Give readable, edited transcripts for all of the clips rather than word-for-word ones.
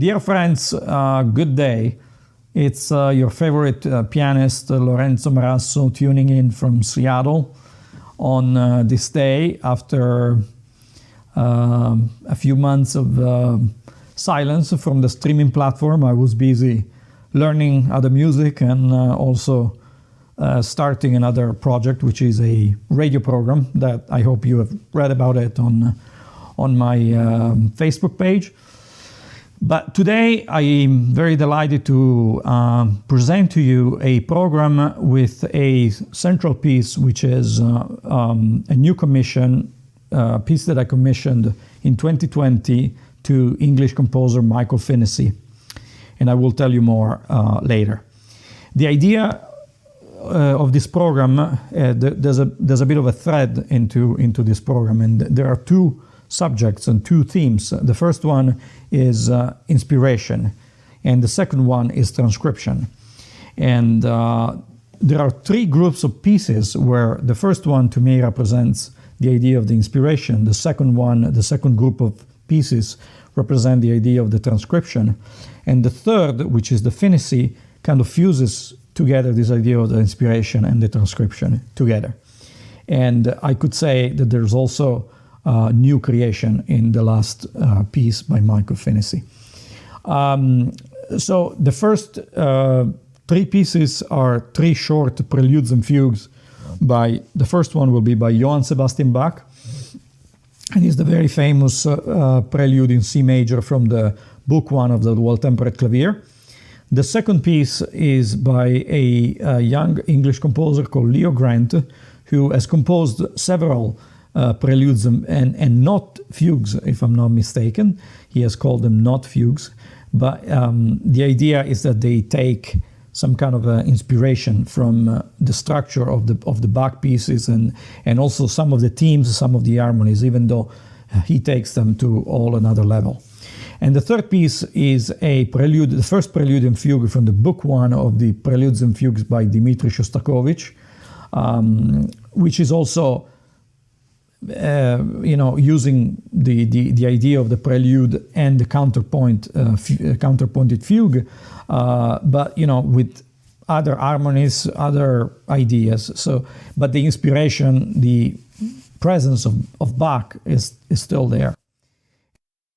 Dear friends, good day. It's your favorite pianist, Lorenzo MARASSO, tuning in from Seattle on this day after a few months of silence from the streaming platform. I was busy learning other music and also starting another project, which is a radio program that I hope you have read about it on my Facebook page. But today I'm very delighted to present to you a program with a central piece, which is a new commission, piece that I commissioned in 2020 to English composer Michael Finnissy. And I will tell you more later. The idea of this program, there's a bit of a thread into this program, and there are two subjects and two themes. The first one is inspiration, and the second one is transcription. And there are three groups of pieces where the first one to me represents the idea of the inspiration. The second group of pieces represent the idea of the transcription. And the third, which is the Finnissy, kind of fuses together this idea of the inspiration and the transcription together. And I could say that there's also new creation in the last piece by Michael Finnissy. So the first three pieces are three short preludes and fugues. The first one will be by Johann Sebastian Bach, and it's the very famous prelude in C major from the book 1 of the Well-Tempered Clavier. The second piece is by a young English composer called Leo Grant, who has composed several preludes and not fugues, if I'm not mistaken. He has called them not fugues, but the idea is that they take some kind of inspiration from the structure of the Bach pieces and also some of the themes, some of the harmonies, even though he takes them to all another level. And the third piece is a prelude, the first prelude and fugue from the book 1 of the Preludes and Fugues by Dmitri Shostakovich, which is also using the idea of the prelude and the counterpointed fugue, but with other harmonies, other ideas. So, but the inspiration, the presence of Bach is still there.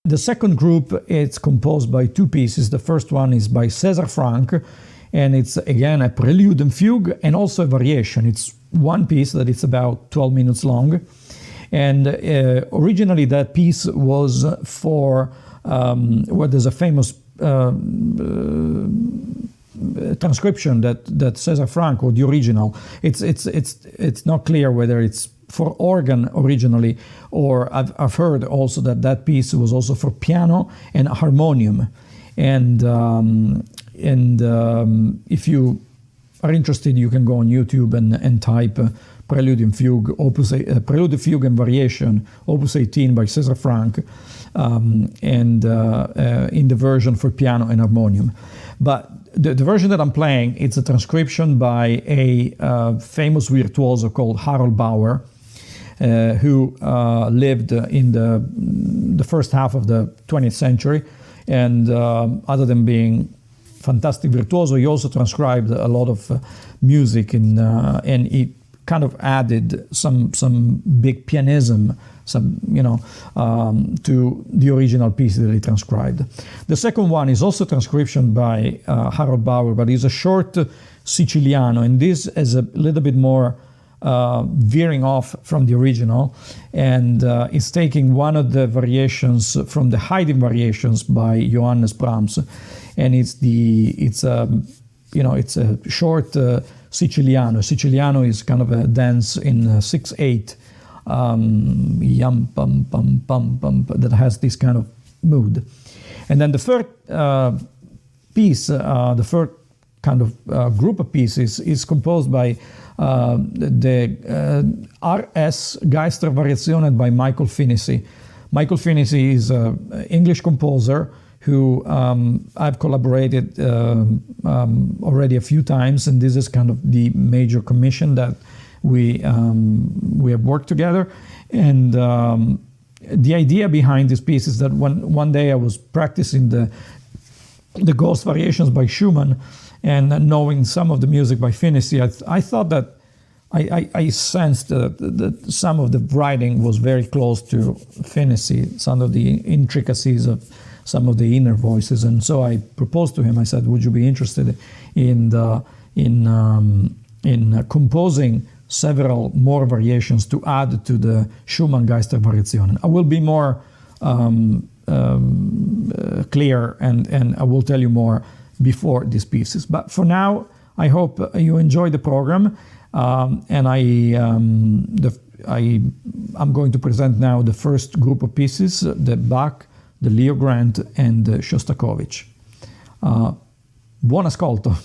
The second group, it's composed by two pieces. The first one is by César FRANCK, and it's again a prelude and fugue and also a variation. It's one piece that it's about 12 minutes long. And originally that piece was for where there's a famous transcription that César FRANCK, or the original, it's not clear whether it's for organ originally, or I've heard also that piece was also for piano and harmonium. And if you are interested, you can go on YouTube and type Prelude and Fugue, Prelude, Fugue and Variation, Opus 18 by César FRANCK, in the version for piano and harmonium. But the version that I'm playing, it's a transcription by a famous virtuoso called Harold Bauer, who lived in the first half of the 20th century. And other than being fantastic virtuoso, he also transcribed a lot of music and he kind of added some big pianism, to the original piece that he transcribed. The second one is also transcription by Harold Bauer, but it's a short Siciliano, and this is a little bit more veering off from the original, and it's taking one of the variations from the Haydn variations by Johannes BRAHMS, and it's a short Siciliano. Siciliano is kind of a dance in 6/8, yum pum pum pum pum, that has this kind of mood. And then the third piece, the third kind of group of pieces, is composed by the RS Geistervariationen by Michael Finnissy. Michael Finnissy is an English composer who I've collaborated already a few times, and this is kind of the major commission that we have worked together. And the idea behind this piece is that one day I was practicing the the Ghost Variations by Schumann and knowing some of the music by Finnissy, I thought that I sensed that some of the writing was very close to Finnissy, some of the intricacies of some of the inner voices. And so I proposed to him, I said, would you be interested in composing several more variations to add to the Schumann Geistervariationen? I will be more clear and I will tell you more before these pieces. But for now, I hope you enjoy the program. And I'm going to present now the first group of pieces, the Bach, the Leo Grant, and the Shostakovich. Buon ascolto.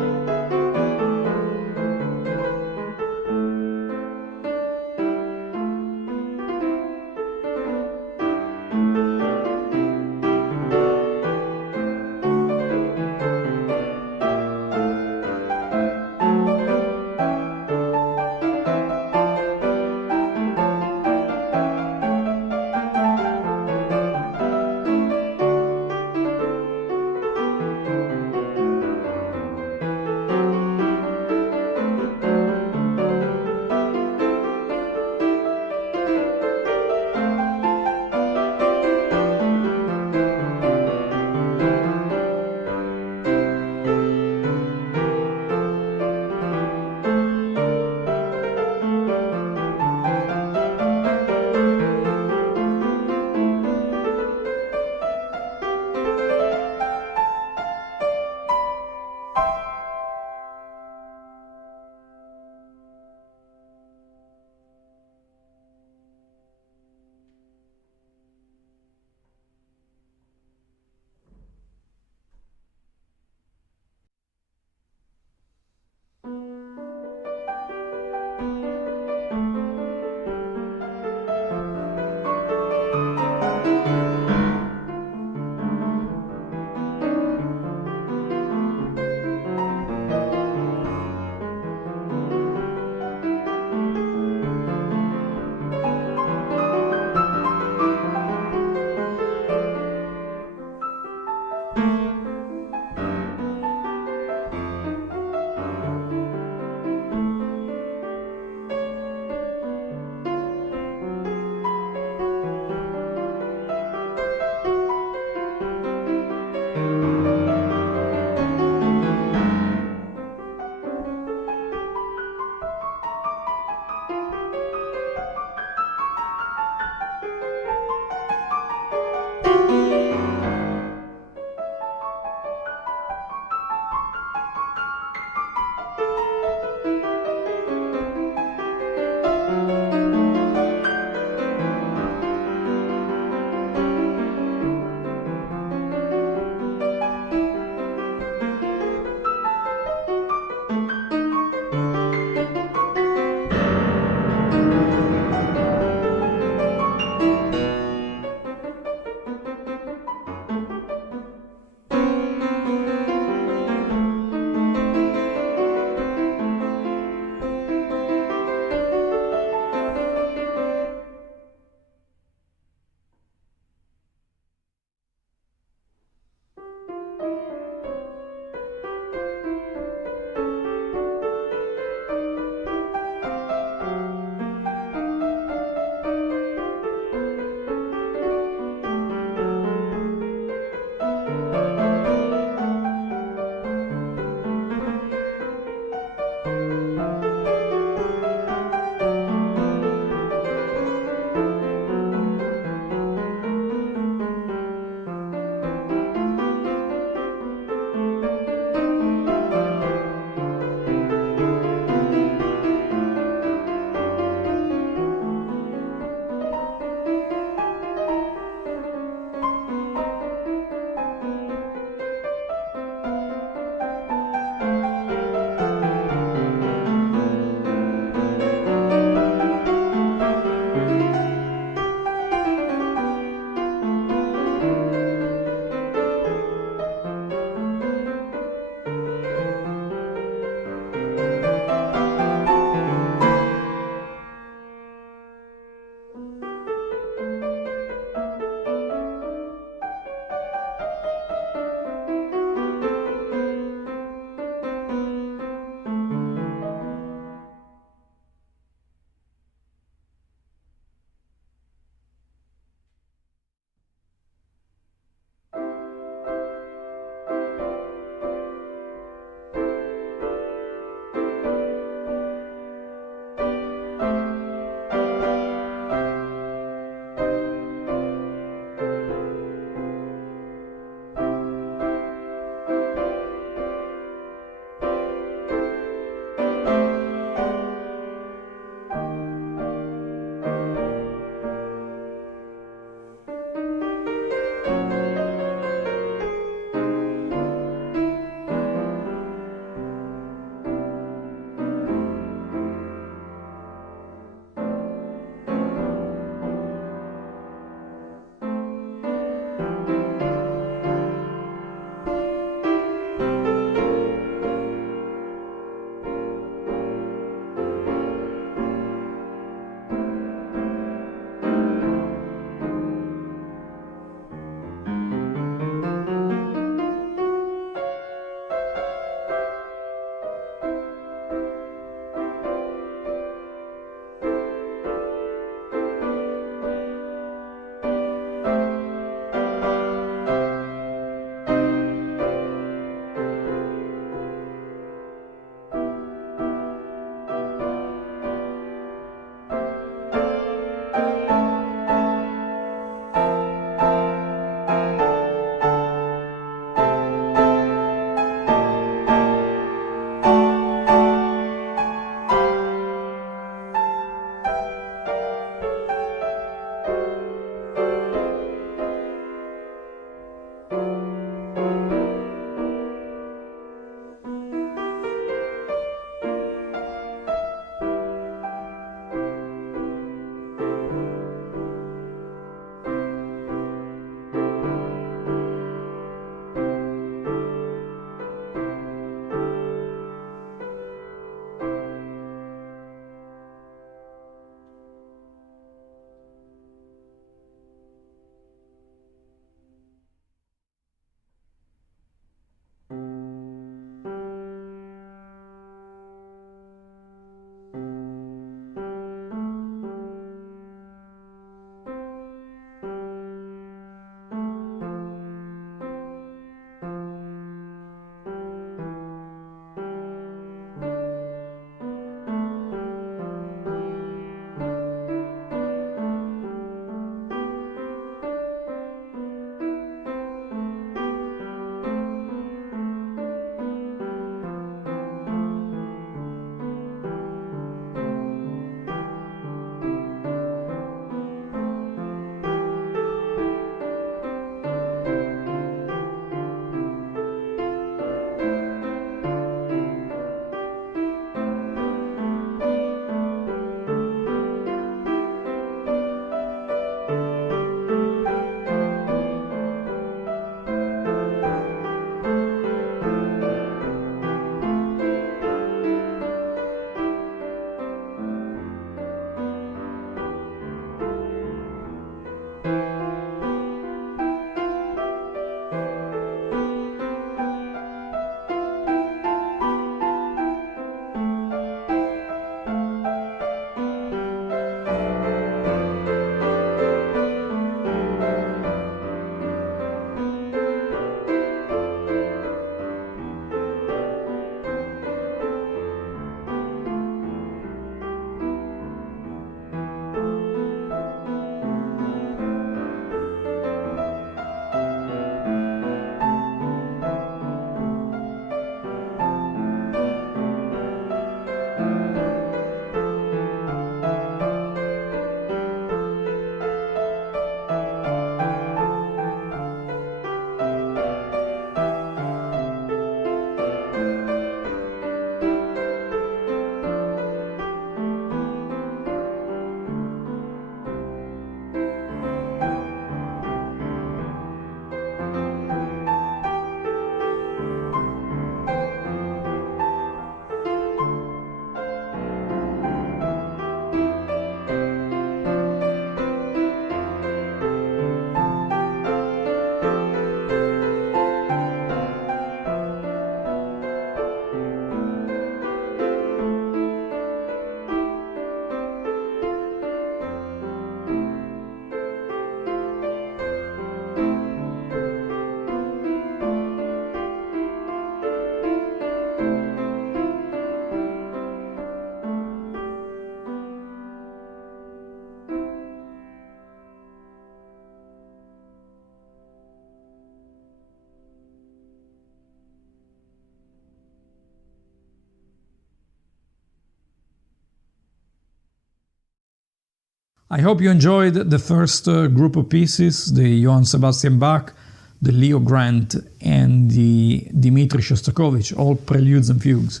I hope you enjoyed the first group of pieces, the Johann Sebastian Bach, the Leo Grant, and the Dmitri Shostakovich, all preludes and fugues.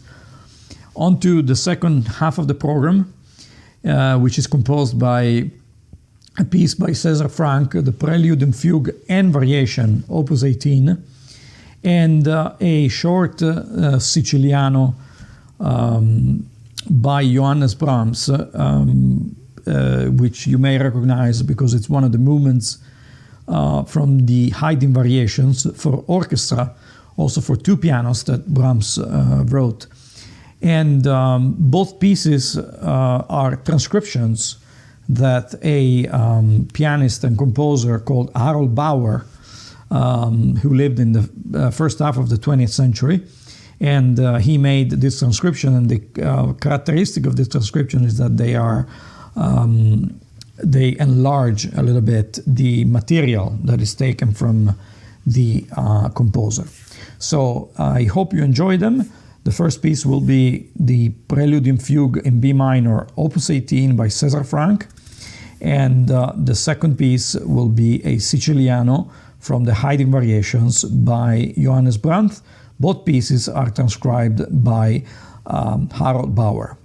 On to the second half of the program, which is composed by a piece by César Franck, the Prelude and Fugue and Variation, Opus 18, and a short Siciliano by Johannes Brahms, which you may recognize because it's one of the movements from the Haydn variations for orchestra, also for two pianos that Brahms wrote. And both pieces are transcriptions that a pianist and composer called Harold Bauer, who lived in the first half of the 20th century, and he made this transcription. And the characteristic of this transcription is that they enlarge a little bit the material that is taken from the composer. So I hope you enjoy them. The first piece will be the Prelude and Fugue in B minor, Opus 18 by César Franck. And the second piece will be a Siciliano from the Haydn variations by Johannes Brahms. Both pieces are transcribed by Harold Bauer.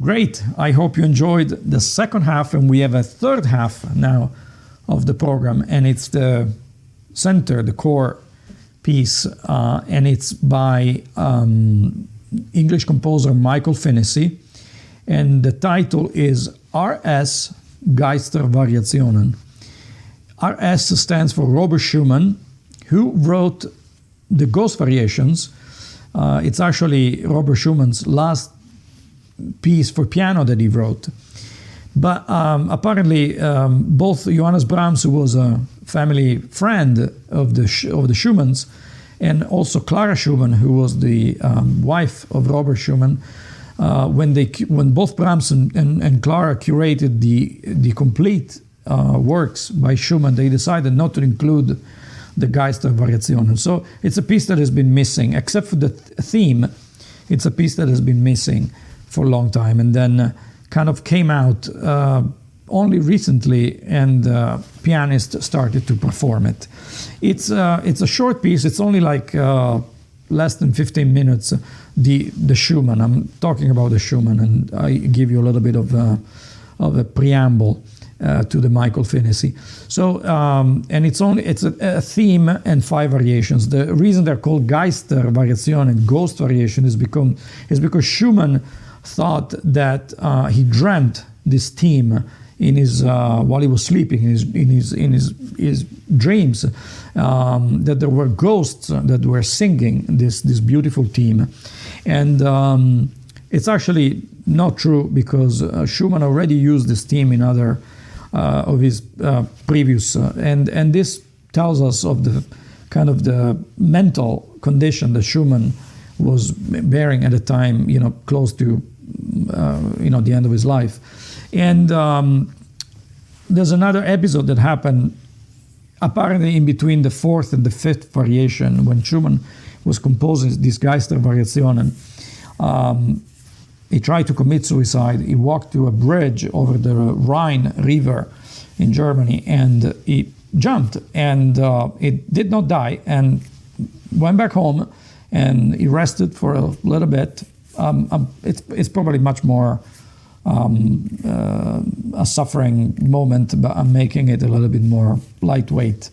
Great. I hope you enjoyed the second half, and we have a third half now of the program, and it's the center, the core piece, and it's by English composer Michael Finnissy, and the title is R.S. Geistervariationen. R.S. stands for Robert Schumann, who wrote the Ghost Variations. It's actually Robert Schumann's last piece for piano that he wrote. But apparently, both Johannes Brahms, who was a family friend of the Schumanns, and also Clara Schumann, who was the wife of Robert Schumann, when both Brahms and Clara curated the complete works by Schumann, they decided not to include the Geistervariationen. So it's a piece that has been missing, except for the theme. It's a piece that has been missing for a long time, and then kind of came out only recently, and Pianist started to perform it. It's a short piece. It's only like less than 15 minutes. The Schumann. I'm talking about the Schumann, and I give you a little bit of a preamble to the Michael Finnissy. So and it's a theme and 5 variations. The reason they're called Geistervariationen, ghost variation, is because Schumann thought that he dreamt this theme in his while he was sleeping, in his dreams, that there were ghosts that were singing this beautiful theme, and it's actually not true, because Schumann already used this theme in other of his previous, and this tells us of the kind of the mental condition that Schumann was bearing at the time, close to the end of his life. And there's another episode that happened apparently in between the 4th and the 5th variation, when Schumann was composing this Geistervariationen. He tried to commit suicide. He walked to a bridge over the Rhine River in Germany, and he jumped, and it did not die, and went back home, and he rested for a little bit. It's probably much more a suffering moment, but I'm making it a little bit more lightweight.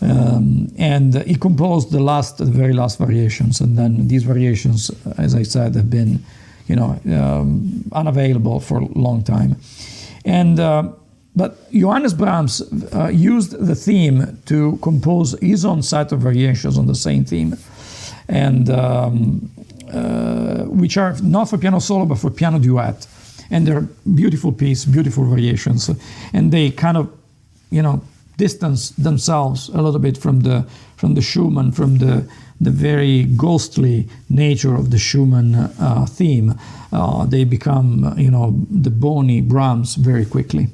And he composed the very last variations, and then these variations, as I said, have been unavailable for a long time. And but Johannes Brahms used the theme to compose his own set of variations on the same theme, and which are not for piano solo but for piano duet, and they're beautiful piece, beautiful variations, and they kind of distance themselves a little bit from the Schumann, from the very ghostly nature of the Schumann theme. They become the bony Brahms very quickly.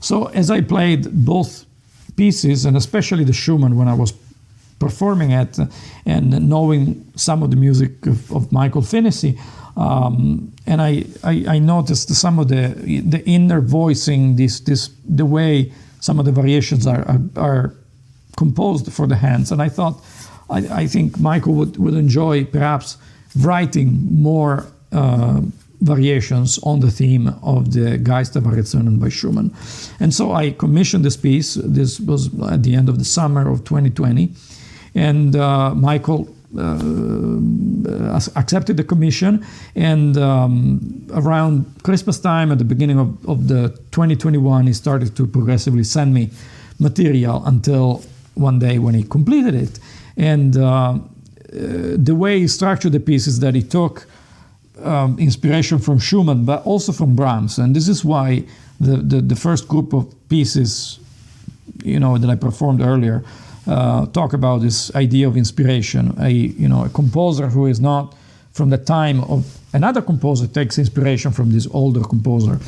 So as I played both pieces, and especially the Schumann, when I was performing it and knowing some of the music of Michael Finnissy, and I noticed some of the inner voicing, the way some of the variations are composed for the hands, and I thought I think Michael would enjoy perhaps writing more variations on the theme of the Geistervariationen by Schumann. And so I commissioned this piece. This was at the end of the summer of 2020. And Michael accepted the commission. And around Christmas time, at the beginning of the 2021, he started to progressively send me material until one day when he completed it. And the way he structured the piece is that he took inspiration from Schumann, but also from Brahms. And this is why the first group of pieces, that I performed earlier, talk about this idea of inspiration. A composer who is not from the time of another composer takes inspiration from this older composer.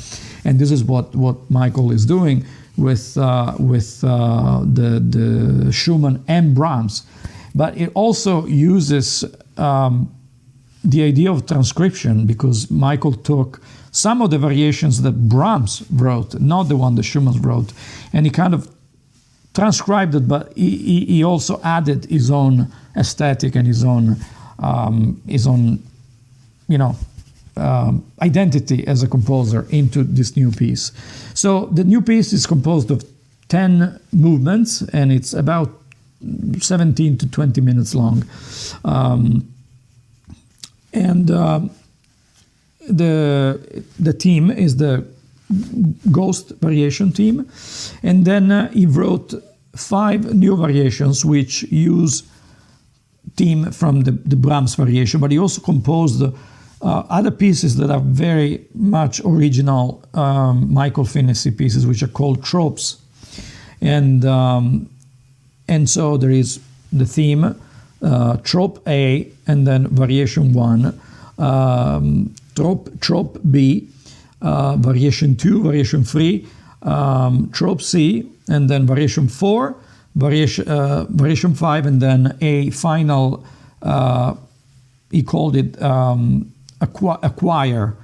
And this is what Michael is doing with the Schumann and Brahms. But it also uses the idea of transcription, because Michael took some of the variations that Brahms wrote, not the one that Schumann wrote, and he kind of transcribed it, but he also added his own aesthetic and his own identity as a composer into this new piece. So the new piece is composed of 10 movements, and it's about 17 to 20 minutes long. The theme is the Ghost variation theme, and then he wrote 5 new variations which use theme from the Brahms variation, but he also composed other pieces that are very much original Michael Finnissy pieces, which are called tropes. And so there is the theme, trope A, and then variation 1, trope B, variation 2, variation 3, trope C, and then variation 4, variation 5, and then a final, he called it a choir,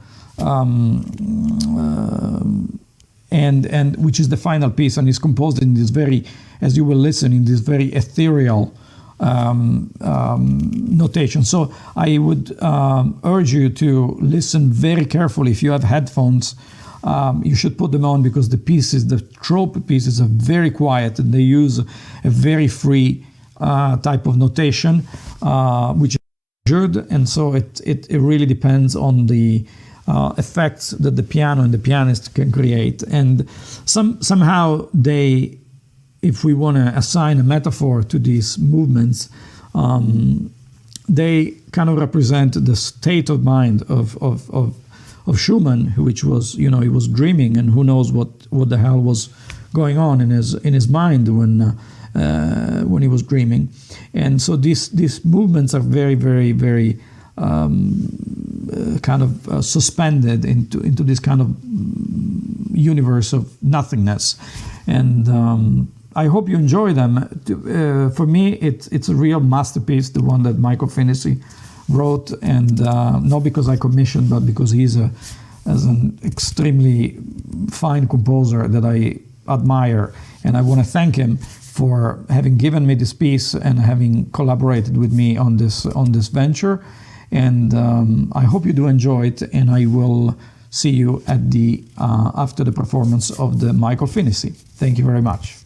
and which is the final piece, and is composed in this very, as you will listen, in this very ethereal notation. So I would urge you to listen very carefully. If you have headphones, you should put them on, because the pieces, the trope pieces, are very quiet, and they use a very free type of notation, which is measured, and so it really depends on the effects that the piano and the pianist can create. And somehow they, if we want to assign a metaphor to these movements, they kind of represent the state of mind of Schumann, which was, he was dreaming, and who knows what the hell was going on in his mind when he was dreaming. And so these movements are very, very, very kind of suspended into this kind of universe of nothingness. And I hope you enjoy them. For me, it's a real masterpiece, the one that Michael Finnissy wrote, and not because I commissioned, but because he's an extremely fine composer that I admire, and I want to thank him for having given me this piece and having collaborated with me on this venture. And I hope you do enjoy it, and I will see you at the after the performance of the Michael Finnissy. Thank you very much.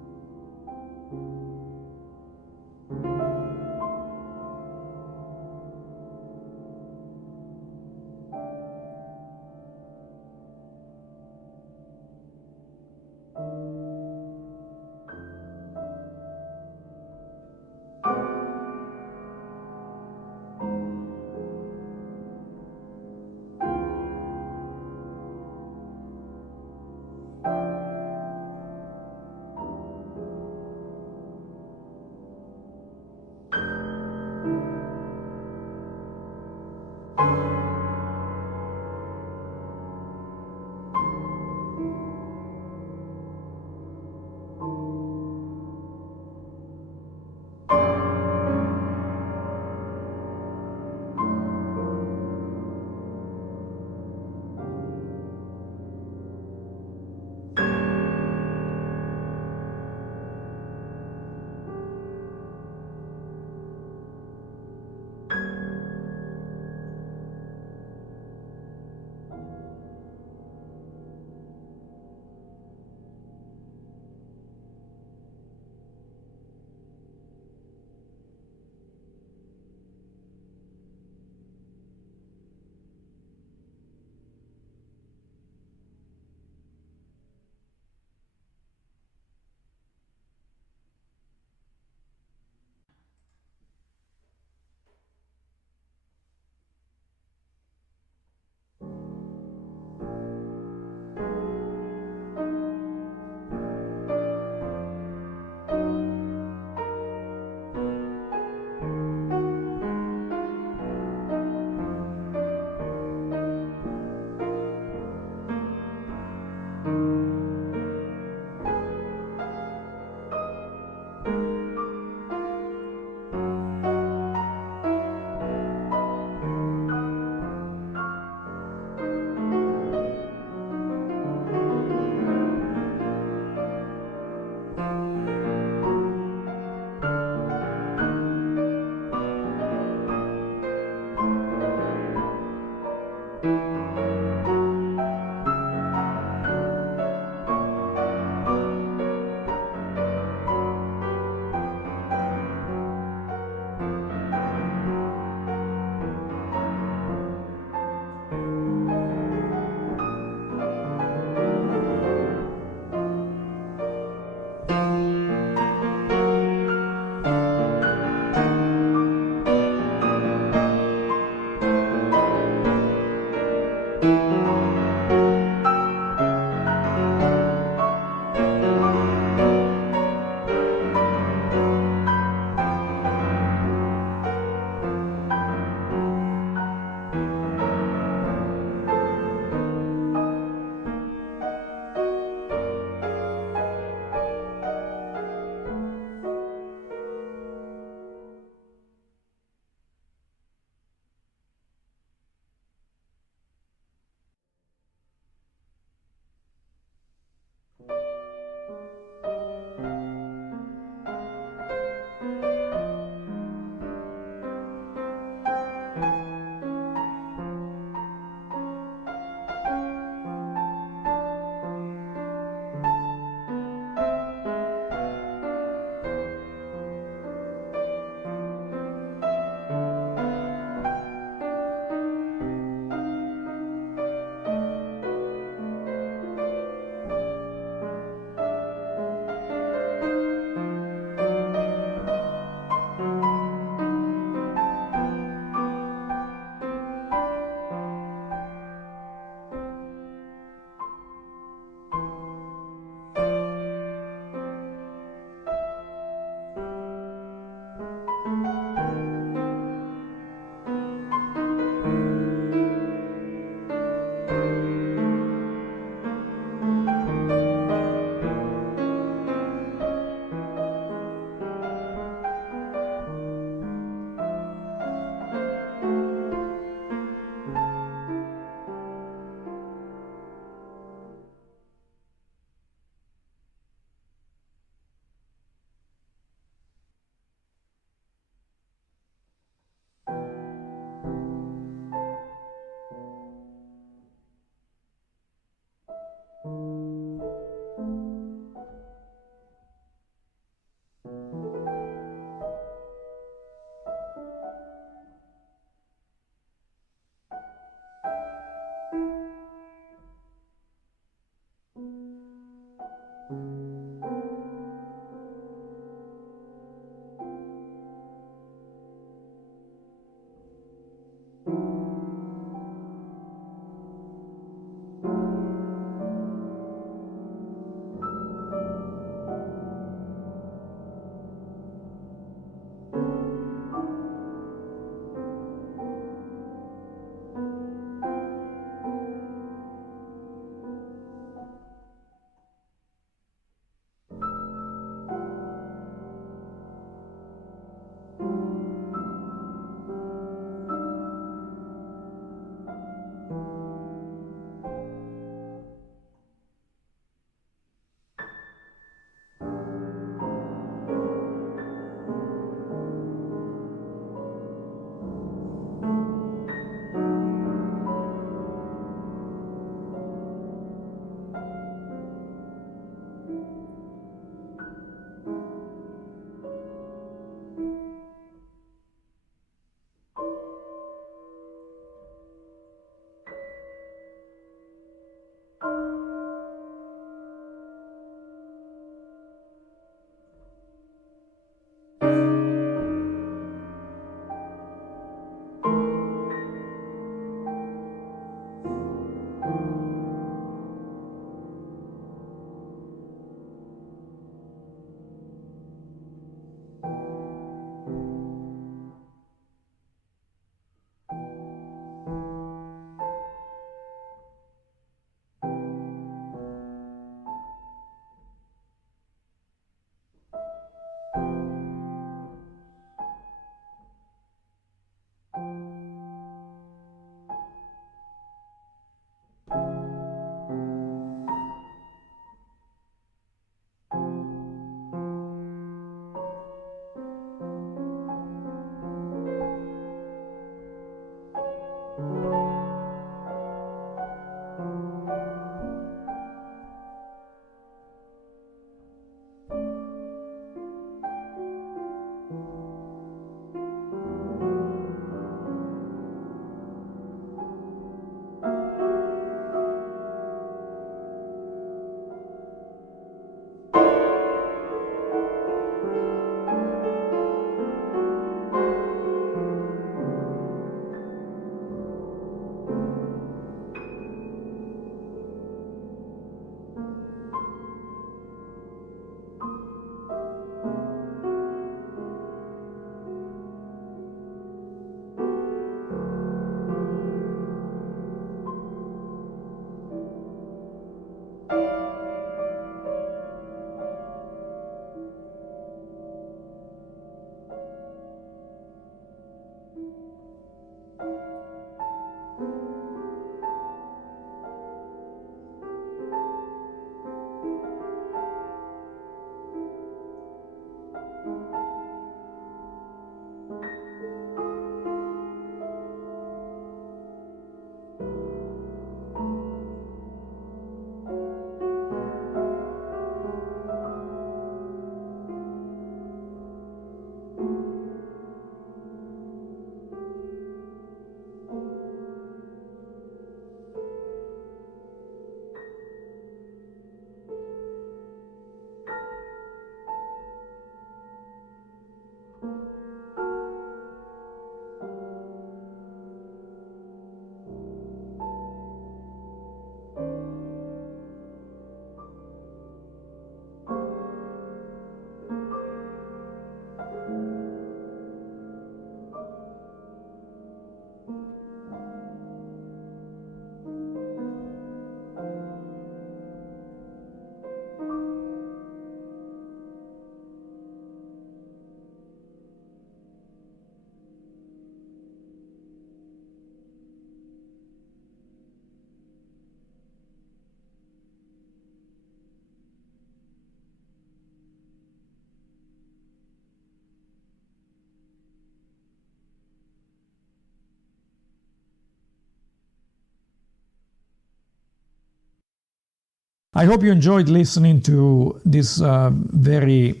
I hope you enjoyed listening to this very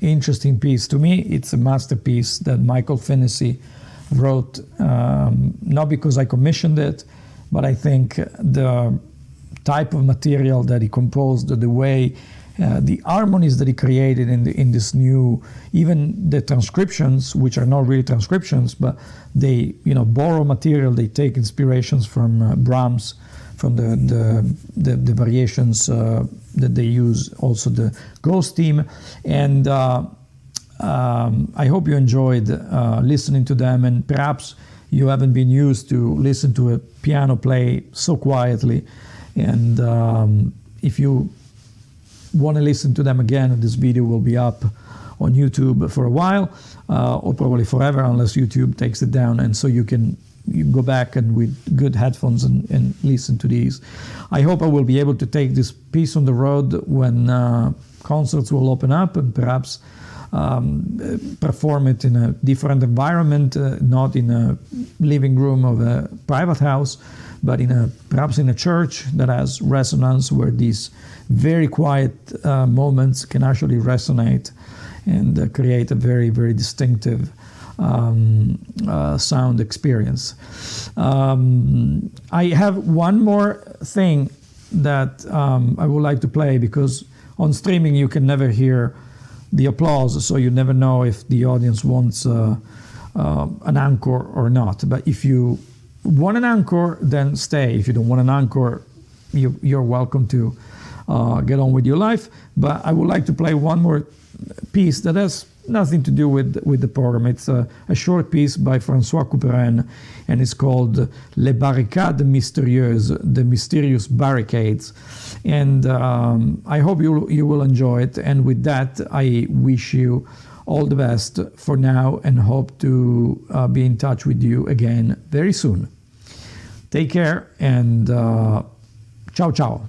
interesting piece. To me, it's a masterpiece that Michael Finnissy wrote, not because I commissioned it, but I think the type of material that he composed, the way, the harmonies that he created in this new, even the transcriptions, which are not really transcriptions, but they borrow material, they take inspirations from Brahms, from the variations that they use, also the Ghost theme, and I hope you enjoyed listening to them, and perhaps you haven't been used to listen to a piano play so quietly, and if you want to listen to them again, this video will be up on YouTube for a while, or probably forever, unless YouTube takes it down, and so you can go back and with good headphones and listen to these. I hope I will be able to take this piece on the road when concerts will open up, and perhaps perform it in a different environment, not in a living room of a private house, but perhaps in a church that has resonance, where these very quiet moments can actually resonate and create a very, very distinctive sound experience. I have one more thing that I would like to play, because on streaming you can never hear the applause, so you never know if the audience wants an encore or not. But if you want an encore, then stay. If you don't want an encore, you're welcome to get on with your life. But I would like to play one more piece that has nothing to do with the program. It's a short piece by François COUPERIN, and it's called Les Barricades Mystérieuses, the Mysterious Barricades. And I hope you will enjoy it. And with that, I wish you all the best for now, and hope to be in touch with you again very soon. Take care, and ciao ciao.